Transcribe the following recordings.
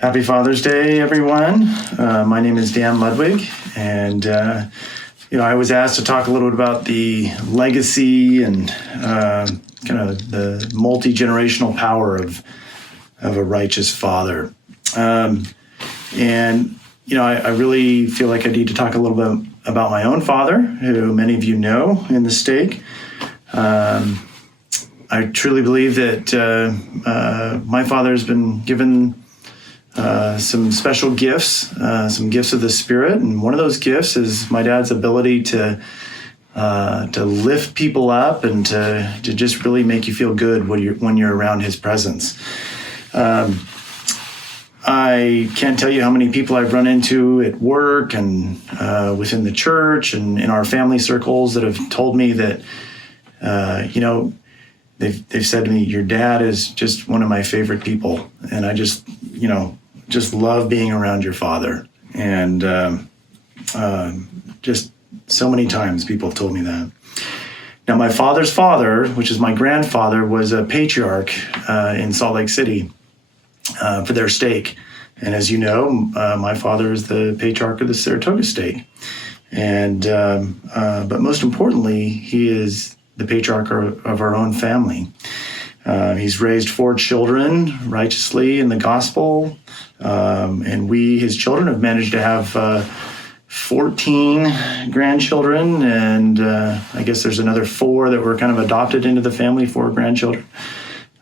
Happy Father's Day, everyone. My name is Dan Ludwig, and I was asked to talk a little bit about the legacy and kind of the multi-generational power of a righteous father. I really feel like I need to talk a little bit about my own father, who many of you know in the stake. I truly believe that my father has been given some special gifts, some gifts of the Spirit, and one of those gifts is my dad's ability to lift people up and to just really make you feel good when you're around his presence. I can't tell you how many people I've run into at work and within the church and in our family circles that have told me that, they've said to me, your dad is just one of my favorite people. And I just love being around your father. And just so many times people have told me that. Now, my father's father, which is my grandfather, was a patriarch in Salt Lake City for their stake. And as you know, my father is the patriarch of the Saratoga stake. And but most importantly, he is the patriarch of our own family. He's raised 4 children righteously in the gospel. And we, his children, have managed to have 14 grandchildren. And I guess there's another 4 that were kind of adopted into the family, 4 grandchildren.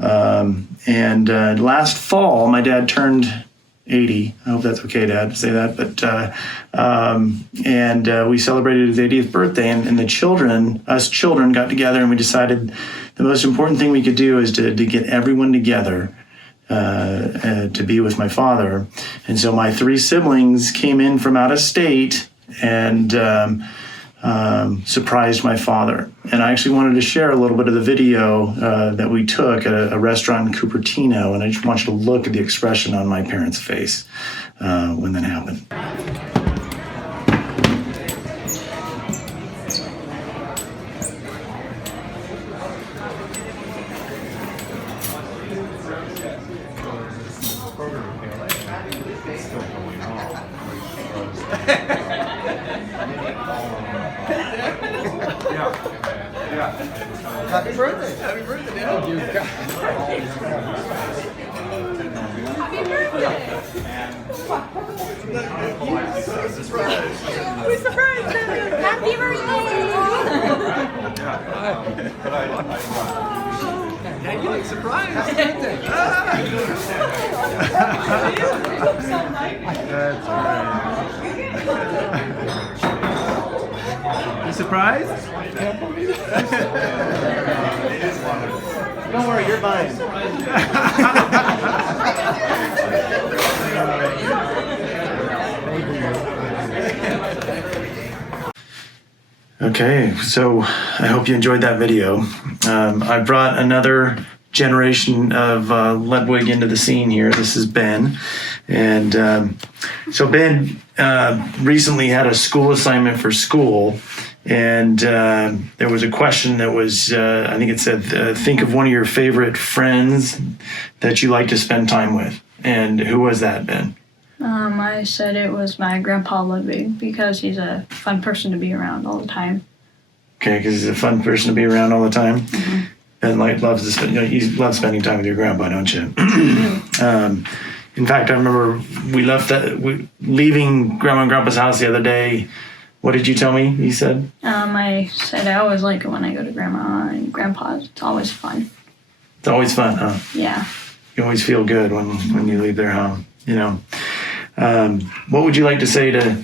Last fall, my dad turned 80. I hope that's okay, Dad, to say that. But we celebrated his 80th birthday, and us children got together, and we decided the most important thing we could do is to get everyone together to be with my father. And so my 3 siblings came in from out of state and surprised my father. And I actually wanted to share a little bit of the video that we took at a restaurant in Cupertino, and I just want you to look at the expression on my parents' face when that happened. Happy birthday! Happy birthday! Oh, you got Happy birthday! We're surprised! Happy birthday! Yeah, you look surprised. Happy birthday! That's all right. You surprised? I can't believe it. Don't worry, you're mine. Okay, so I hope you enjoyed that video. I brought another generation of Ludwig into the scene here. This is Ben. And so Ben recently had a school assignment for school. And there was a question that was, I think it said, think of one of your favorite friends that you like to spend time with. And who was that, Ben? I said it was my grandpa Ludwig because he's a fun person to be around all the time. Okay, because he's a fun person to be around all the time. Mm-hmm. Ben loves to spend, you love spending time with your grandpa, don't you? In fact, I remember leaving Grandma and Grandpa's house the other day. What did you tell me? You said? I said I always like it when I go to Grandma and Grandpa's. It's always fun. It's always fun, huh? Yeah. You always feel good when you leave their home, you know. What would you like to say to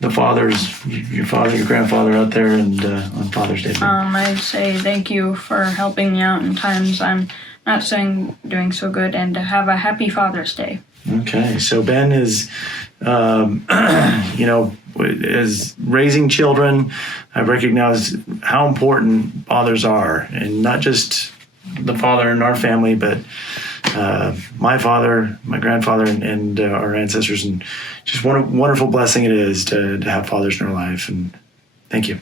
the fathers, your father, your grandfather out there, and on Father's Day? I'd say thank you for helping me out in times I'm not doing so good, and to have a happy Father's Day. Okay, so Ben is, as raising children, I recognize how important fathers are, and not just the father in our family, but my father, my grandfather, and our ancestors, and just what a wonderful blessing it is to have fathers in our life. And thank you.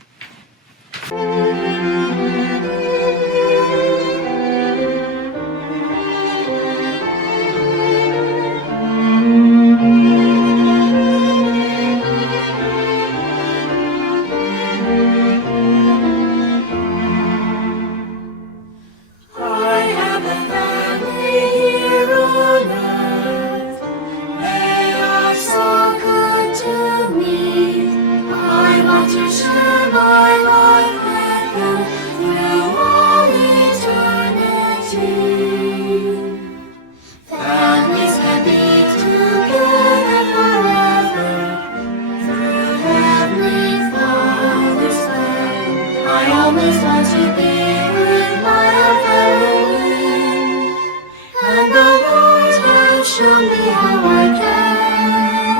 show me how I can.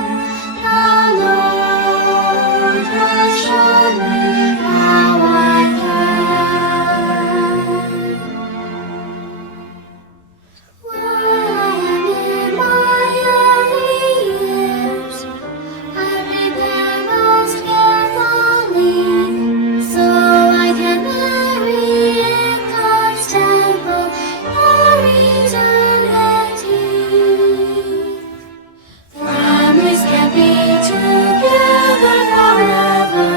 The Lord has shown me how I can. While I am in my early years, I prepare most carefully, so I can marry in God's temple for eternity. Families can be together forever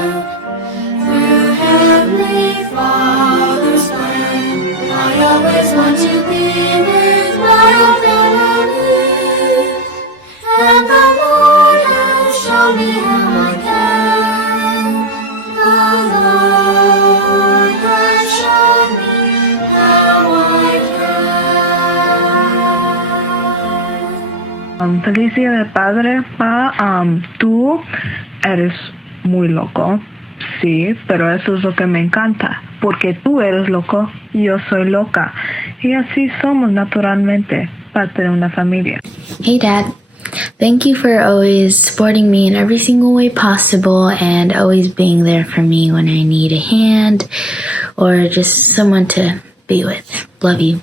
through Heavenly Father's plan. I always want to be with my own family, and the Lord has shown me how I can. The Lord has shown me how I can. Felicidad de padre, pa. Tú eres muy loco, sí, pero eso es lo que me encanta, porque tú eres loco y yo soy loca, y así somos naturalmente parte de una familia. Hey Dad, thank you for always supporting me in every single way possible and always being there for me when I need a hand or just someone to be with. Love you.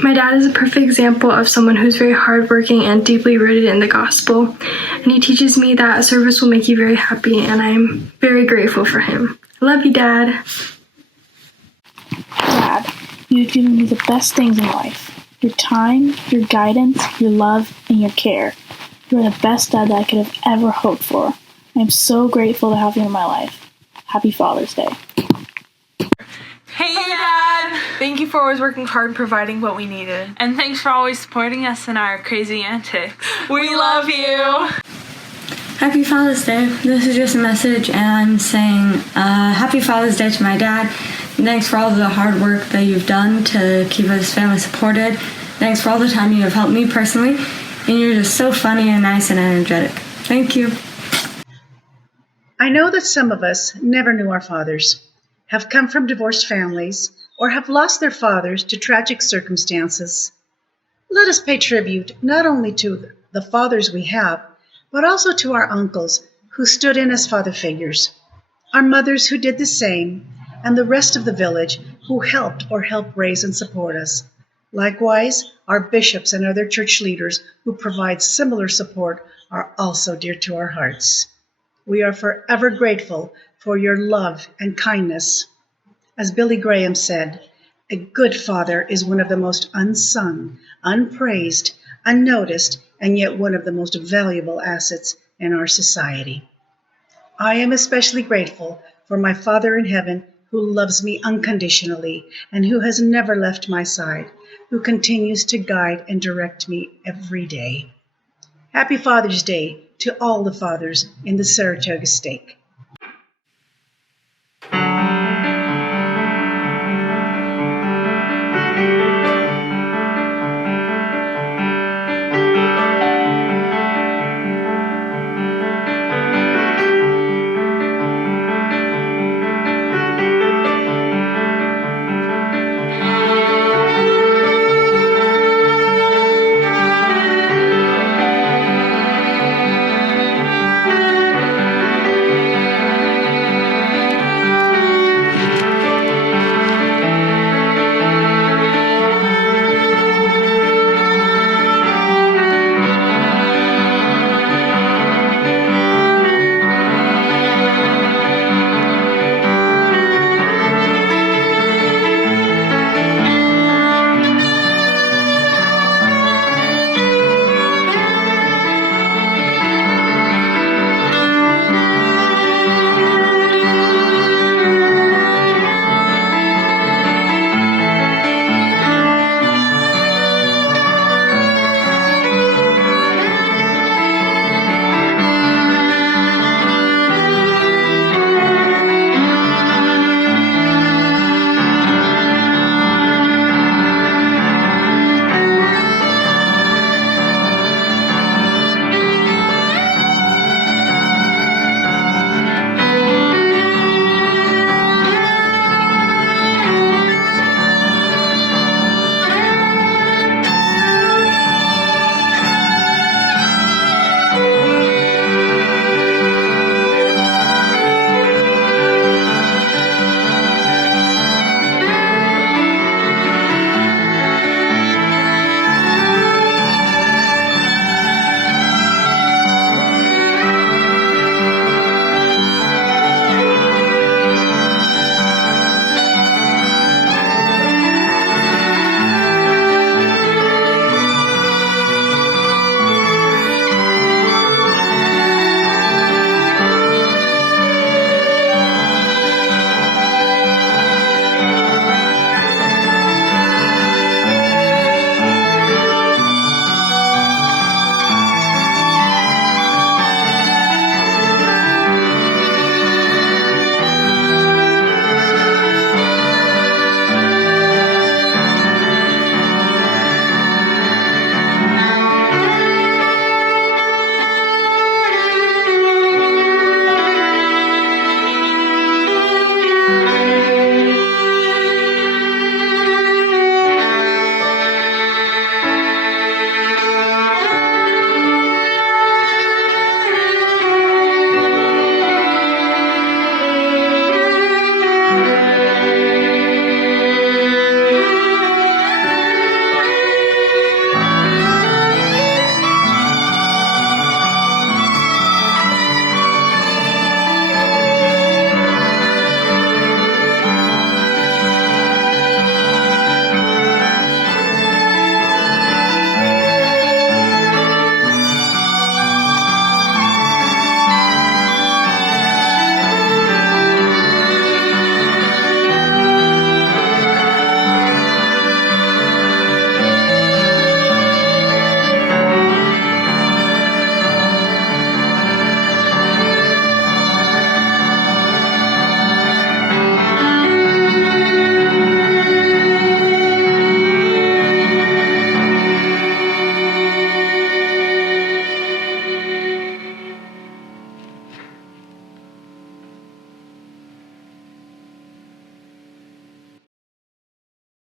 My dad is a perfect example of someone who's very hardworking and deeply rooted in the gospel, and he teaches me that a service will make you very happy, and I'm very grateful for him. I love you, Dad. Dad, you've given me the best things in life. Your time, your guidance, your love, and your care. You're the best dad that I could have ever hoped for. I'm so grateful to have you in my life. Happy Father's Day. Hey Dad! Thank you for always working hard and providing what we needed. And thanks for always supporting us in our crazy antics. We love you! Happy Father's Day. This is just a message, and I'm saying Happy Father's Day to my dad. Thanks for all the hard work that you've done to keep us family supported. Thanks for all the time you have helped me personally. And you're just so funny and nice and energetic. Thank you. I know that some of us never knew our fathers, have come from divorced families, or have lost their fathers to tragic circumstances. Let us pay tribute not only to the fathers we have, but also to our uncles who stood in as father figures, our mothers who did the same, and the rest of the village who helped or help raise and support us. Likewise, our bishops and other church leaders who provide similar support are also dear to our hearts. We are forever grateful for your love and kindness. As Billy Graham said, a good father is one of the most unsung, unpraised, unnoticed, and yet one of the most valuable assets in our society. I am especially grateful for my Father in heaven who loves me unconditionally and who has never left my side, who continues to guide and direct me every day. Happy Father's Day to all the fathers in the Saratoga stake.